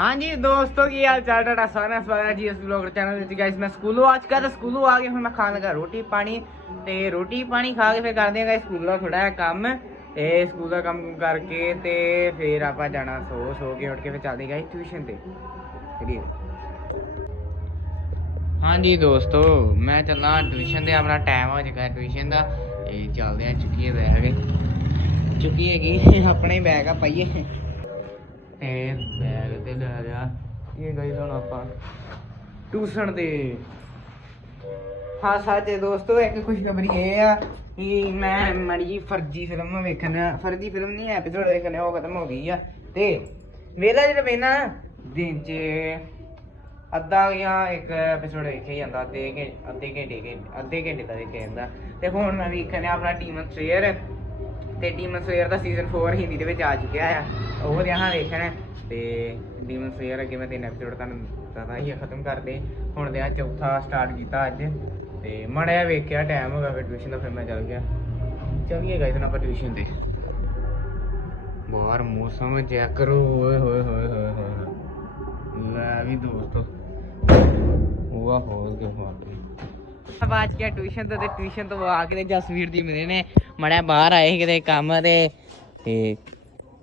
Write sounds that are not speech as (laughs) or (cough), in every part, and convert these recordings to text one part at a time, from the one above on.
ਹਾਂਜੀ ਦੋਸਤੋ, ਕੀ ਹਾਲ ਚਾਲ? ਤੁਹਾਡਾ ਸਾਰਿਆਂ ਦਾ ਸਵਾਗਤ ਹੈ ਜੀ ਇਸ ਚੈਨਲ ਵਿੱਚ। ਗਾਇਸ ਮੈਂ ਸਕੂਲੋਂ ਆ ਚੁੱਕਾ ਤੇ ਸਕੂਲੋਂ ਆ ਕੇ ਹੁਣ ਮੈਂ ਖਾਣ ਲੱਗਾ ਰੋਟੀ ਪਾਣੀ ਤੇ ਰੋਟੀ ਪਾਣੀ ਖਾ ਕੇ ਫਿਰ ਕਰਦੇ ਹਾਂ ਗਾਇਸ ਸਕੂਲ ਦਾ ਥੋੜਾ ਜਿਹਾ ਕੰਮ ਤੇ ਸਕੂਲ ਦਾ ਕੰਮ ਕਰਕੇ ਤੇ ਫਿਰ ਆਪਾਂ ਜਾਣਾ, ਸੋ ਸੋ ਕੇ ਉੱਠ ਕੇ ਫਿਰ ਚੱਲਦੇ ਗਾਇਸ ਟਿਊਸ਼ਨ ਤੇ। ਚਲਿਏ ਹਾਂਜੀ ਦੋਸਤੋ, ਮੈਂ ਚੱਲਾਂ ਟਿਊਸ਼ਨ ਤੇ, ਆਪਣਾ ਟਾਈਮ ਹੋ ਚੁੱਕਾ ਟਿਊਸ਼ਨ ਦਾ ਤੇ ਚੱਲਦੇ ਆ ਚੁੱਕੀਏ ਬੈਗ ਚੁੱਕੀਏ ਹੈਗੀ (laughs) ਆਪਣੇ ਬੈਗ ਆ ਪਾਈਏ। ਤੇ ਬੈਗ ਤੇ ਲੈ ਲਿਆ। ਇਹ ਗਈ ਹੁਣ ਆਪਾਂ ਟਿਊਸ਼ਨ ਤੇ ਹਾਂ ਸੱਚ ਦੋਸਤੋ, ਇੱਕ ਖੁਸ਼ਖਬਰੀ ਇਹ ਆ ਕਿ ਮੈਂ ਮਾੜੀ ਫਰਜੀ ਫਿਲਮ ਵੇਖਣ, ਫਰਜੀ ਫਿਲਮ ਨਹੀਂ ਐਪੀਸੋਡ ਵੇਖਣ ਉਹ ਖਤਮ ਹੋ ਗਈ ਆ। ਤੇ ਵੇਲਾ ਜਿਹੜਾ ਵੇਨਾ ਦਿਨ ਚ ਅੱਧਾ ਜਾਂ ਇੱਕ ਐਪੀਸੋਡ ਵੇਖਿਆ ਜਾਂਦਾ, ਅੱਧੇ ਘੰਟੇ ਅੱਧੇ ਘੰਟੇ ਅੱਧੇ ਘੰਟੇ ਦਾ ਵੇਖਿਆ ਜਾਂਦਾ। ਤੇ ਹੁਣ ਮੈਂ ਵੇਖਣ ਡਿਆ ਆਪਣਾ ਟੀਮਨ ਸਵੇਅਰ ਤੇ ਡੀਮਨ ਸਵੇਅਰ ਦਾ ਸੀਜ਼ਨ 4 ਹਿੰਦੀ ਦੇ ਵਿੱਚ ਆ ਚੁੱਕਿਆ ਆ। ਉਹ ਰਿਹਾ ਵੇਖਣ ਤੇ ਡੀਮਨ ਸਵੇਅਰ ਅੱਗੇ ਮੈਂ ਤਿੰਨ ਐਪੀਸੋਡ ਤੁਹਾਨੂੰ ਪਤਾ ਹੀ ਖਤਮ ਕਰਦੇ। ਹੁਣ ਦੇ ਆ ਚੌਥਾ ਸਟਾਰਟ ਕੀਤਾ ਅੱਜ। ਤੇ ਮੜਿਆ ਵੇਖਿਆ ਟਾਈਮ ਹੋ ਗਿਆ ਫਿਰ ਟਿਊਸ਼ਨ ਦਾ, ਫਿਰ ਮੈਂ ਚੱਲ ਗਿਆ। ਚੱਲ ਗਾਇਸ ਨਾ ਆਪਾਂ ਟਿਊਸ਼ਨ ਤੇ। ਬਾਹਰ ਮੌਸਮ ਚੈੱਕ ਕਰੋ। ਓਏ, ਹੋਏ ਹੋਏ ਹੋਏ ਹੋਏ ਲੈ ਵੀ ਦੋਸਤੋ। ਉਹ ਹੋ ਗਿਆ ਵਾਕਈ ਬਾਅਦ ਗਿਆ ਟਿਊਸ਼ਨ ਤੋਂ ਤੇ ਟਿਊਸ਼ਨ ਤੋਂ ਆ ਕੇ ਤੇ ਜਸਵੀਰ ਦੀ ਮਿਲੇ ਨੇ ਮੜਿਆ ਬਾਹਰ ਆਏ ਸੀ ਕਿਤੇ ਕੰਮ ਤੇ। ਤੇ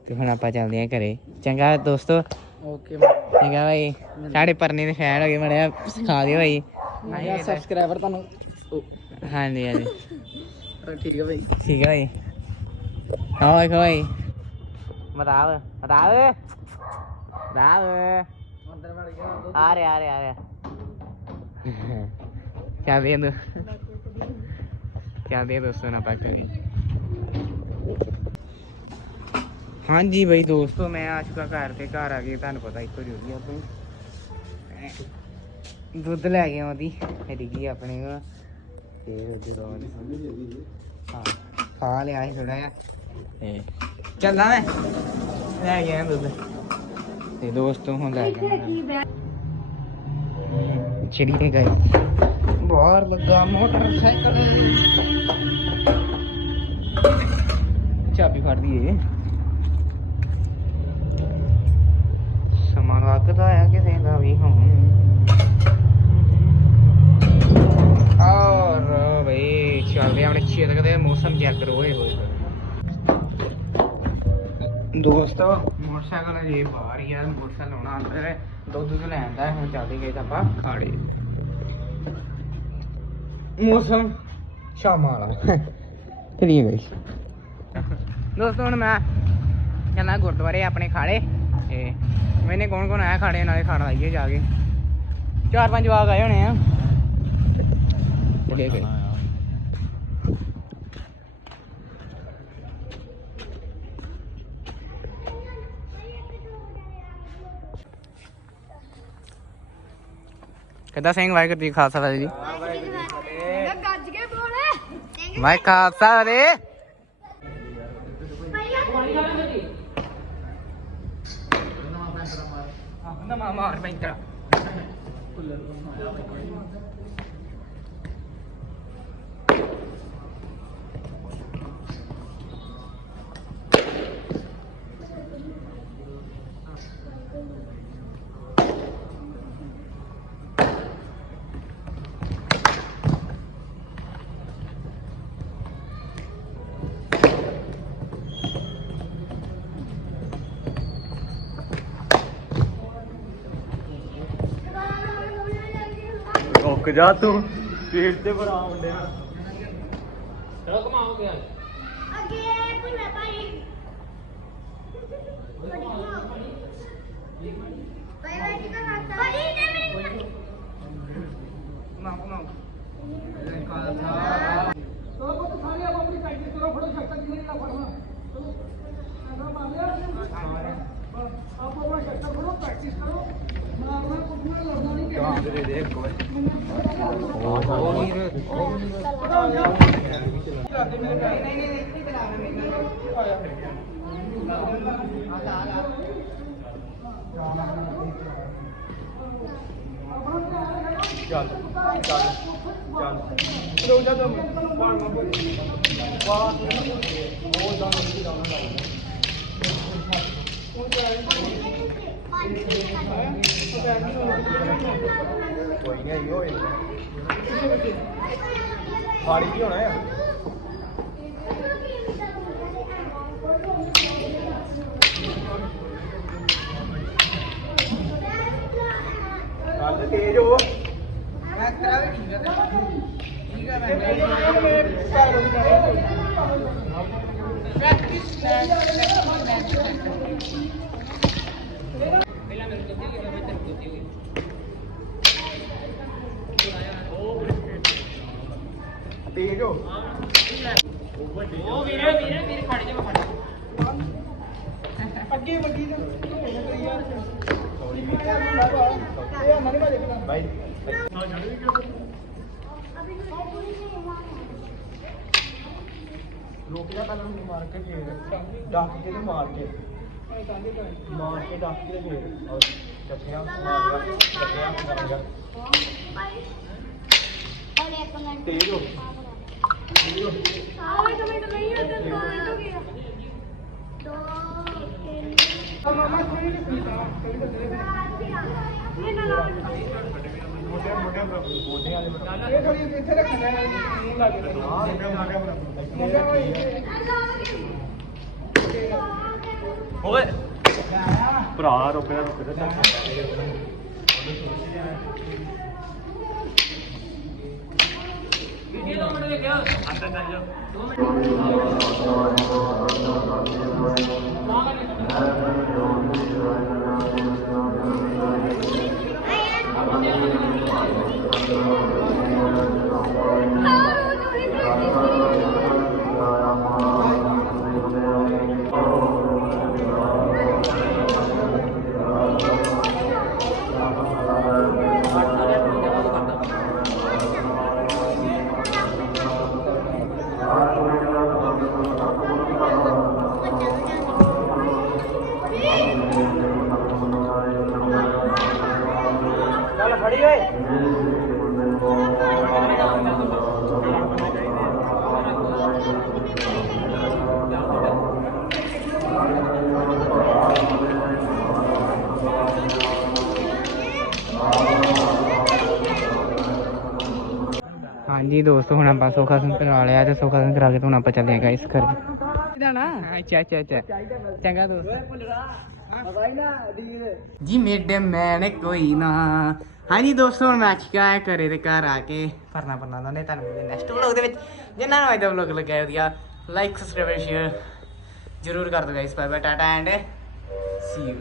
ਤੇ ਹੁਣ ਆਪਾਂ ਚੱਲਦੇ ਆ ਘਰੇ। ਚੰਗਾ ਦੋਸਤੋ। ਓਕੇ ਚੰਗਾ ਭਾਈ ਸਾਡੇ ਪਰਨੇ ਦੇ ਫੈਨ ਹੋ ਗਏ ਮੜਿਆ ਸਿਖਾ ਦਿਓ ਭਾਈ ਮੈਂ ਸਬਸਕ੍ਰਾਈਬਰ ਤੁਹਾਨੂੰ ਹਾਂਜੀ ਹਾਂਜੀ। ਠੀਕ ਹੈ ਭਾਈ ਠੀਕ ਹੈ ਭਾਈ ਹਾਂ ਵੇਖੋ ਭਾਈ ਬਤਾਓ ਬਤਾਓ ਬਤਾਓ ਅੰਦਰ ਵੜ ਗਿਆ। ਆ ਰਿਹਾ ਆ ਰਿਹਾ ਆ ਰਿਹਾ। ਚੱਲਦੇ ਆ ਦੋਸਤੋ ਨਾ ਪਾਕ ਕਰੀ ਹਾਂਜੀ ਬਈ ਦੋਸਤੋ ਮੈਂ ਆ ਚੁੱਕਾ ਘਰ ਤੇ ਘਰ ਆ ਗਏ ਤੁਹਾਨੂੰ ਪਤਾ ਇੱਕੋ ਜੋਗੀ ਆਪਣੀ। ਦੁੱਧ ਲੈ ਗਿਆ ਉਹਦੀ ਡਿੱਗੀ ਆਪਣੇ ਕੋਲ। ਤੇ ਉਹਦੇ ਰੋਣ ਹਾਂ ਖਾ ਲਿਆ ਸੀ ਥੋੜਾ ਜਿਹਾ। ਚੱਲਾਂ ਮੈਂ। ਲੈ ਗਿਆ ਦੁੱਧ। ਤੇ ਦੋਸਤੋ ਹੁਣ ਲੈ ਗਿਆ ਚਿੜੀਏ ਗਏ ਬਾਹਰ ਲੱਗਾ ਮੋਟਰਸਾਈਕਲ। ਚਾਬੀ ਫੜ ਦਈਏ ਸਮਾਂ ਲੱਗਦਾ ਆ ਕਿਸੇ ਦਾ ਵੀ ਹੁਣ। ਔਰ ਬਈ ਚੱਲਦੇ ਆਪਣੇ ਛੇਤਕ ਦੇ ਮੌਸਮ ਚੈੱਕ ਕਰੋ ਓਏ ਹੋਏ ਦੋਸਤੋ। ਮੋਟਰਸਾਈਕਲ ਜੇ ਬਾਹਰ ਹੀ ਆ ਮੋਟਰਸਾਈਕਲ ਆਉਣਾ ਅੰਦਰ। ਹੈ ਦੁੱਧ ਦੁੱਧ ਲੈਣ ਦਾ ਹੁਣ ਚੱਲਦੇ ਗਏ ਤਾਂ ਆਪਾਂ। ਖਾੜੇ। ਮੌਸਮ ਸ਼ਾਮਾਂ ਵਾਲਾ। ਚਲੀਏ ਗਈ ਦੋਸਤੋ ਹੁਣ ਮੈਂ ਚੱਲਾਂ ਗੁਰਦੁਆਰੇ ਆਪਣੇ ਖਾੜੇ। ਤੇ ਮੈਨੇ ਕੌਣ ਕੌਣ ਆਇਆ ਖਾੜੇ ਨਾਲੇ ਖਾਣਾ ਆਈਏ ਜਾ ਕੇ। ਚਾਰ ਪੰਜ ਵਾਗ ਆਏ ਹੋਣੇ ਆ। ਚਲੀਏ ਗਏ ਕਿੱਦਾਂ ਸਿੰਘ ਵਾਹਿਗੁਰੂ ਜੀ ਖਾਲਸਾ ਵਾਹਿਗੁਰੂ ਜੀ? ਬੋਲ ਵਾਹਿ ਖਾਲਸਾ ਵਾਲੇ ਨਾ ਮਾਰ ਮਾਰ ਪੈਂਟਾ ਰੁਕ ਜਾ ਤੂੰ। ਸਪੀਡ ਤੇ ਬਰਾ ਮੁੰਡਿਆ ਅੱਗੇ ਭੁੱਲਾ ਭਾਈ ਬਾਈ ਬਾਈ ਜੀ ਕਾ ਖਾਤਾ ਬੜੀ ਨੇ ਮੈਨੂੰ ਨਾ ਨਾ ਚੱਲ ਚੱਲ ਚੱਲ। ਰੋ ਜਾ ਤੂੰ ਮਾ ਵਾਹ ਉਹ ਦਾ ਨਹੀਂ ਜਾਣਾ ਲੱਗਦਾ ਪੰਜ ਕੋਈ ਨਹੀਂ ਆਈ ਹੋਏ ਫਾੜੀ ਕੀ ਹੋਣਾ ਆ ਗੱਲ ਤੇਜ਼ ਹੋ ਮੈਂ ਤੇਰਾ ਵੀ ਠੀਕ ਹੈ ਠੀਕ ਹੈ ਪ੍ਰੈਕਟਿਸ ਪਹਿਲਾਂ ਮੇਰੇ ਕੋਲ ਸੀ ਮੈਂ ਤੇਰੇ ਕੋਲ ਸੀ ਤੇਜ ਹੋ। ਉਹ ਵੀਰੇ ਵੀਰੇ ਵੀਰ ਖੜ ਜਾ ਖੜ ਅੱਗੇ ਵੱਡੀ ਦਾ ਯਾਰ ਸੌਰੀ ਵੀ ਇਹ ਆ ਮਨੇ ਮਾ ਦੇਖਣਾ ਬਾਈ ਰੋਕਿਆ ਪਹਿਲਾਂ ਨੂੰ ਮਾਰ ਕੇ ਫੇਰ। ਡਾਕ ਕੇ ਤੇ ਮਾਰ ਕੇ। ਮਾਰ ਕੇ ਡਾਕ ਕੇ ਤੇ ਫੇਰ। ਔਰ ਚੱਕਿਆ ਮਾਰ ਗਿਆ। ਚੱਕਿਆ ਮਾਰ ਗਿਆ। ਤੇਜ਼ ਹੋ। ਓਏ ਭਰਾ ਰੁਕ ਜਾ ਰੁਕ ਜਾ। ਚੱਲ ਖੜੀ ਓਏ ਹਾਂਜੀ ਦੋਸਤੋ ਹੁਣ ਆਪਾਂ ਸੋਖਾ ਸਿੰਘ ਕਰਾ ਲਿਆ ਤੇ ਸੋਖਾ ਸਿੰਘ ਕਰਾ ਕੇ ਤੇ ਹੁਣ ਆਪਾਂ ਚੱਲੇ ਆ ਗਾਇਸ ਘਰ ਜਾਣਾ ਅੱਛਾ ਅੱਛਾ ਅੱਛਾ ਚੰਗਾ ਦੋਸਤ ਜੀ ਮੇਡੇ ਮੈਨ ਕੋਈ ਨਾ। ਹਾਂਜੀ ਦੋਸਤੋ ਹੁਣ ਮੈਂ ਚੁੱਕਾ ਹੈ, ਘਰੇ ਦੇ ਘਰ ਆ ਕੇ ਭਰਨਾ ਪਰਨਾ ਲਾਉਣੇ ਤੁਹਾਨੂੰ ਮਿਲਦੇ ਨੈਕਸਟ ਵਲੌਗ ਦੇ ਵਿੱਚ। ਜਿੰਨਾ ਨੂੰ ਅੱਜ ਵਲੌਗ ਲੱਗਿਆ ਵਧੀਆ ਲਾਈਕ ਸਬਸਕ੍ਰਾਈਬ ਸ਼ੇਅਰ ਜ਼ਰੂਰ ਕਰ ਦਿਓ guys bye bye tata and see you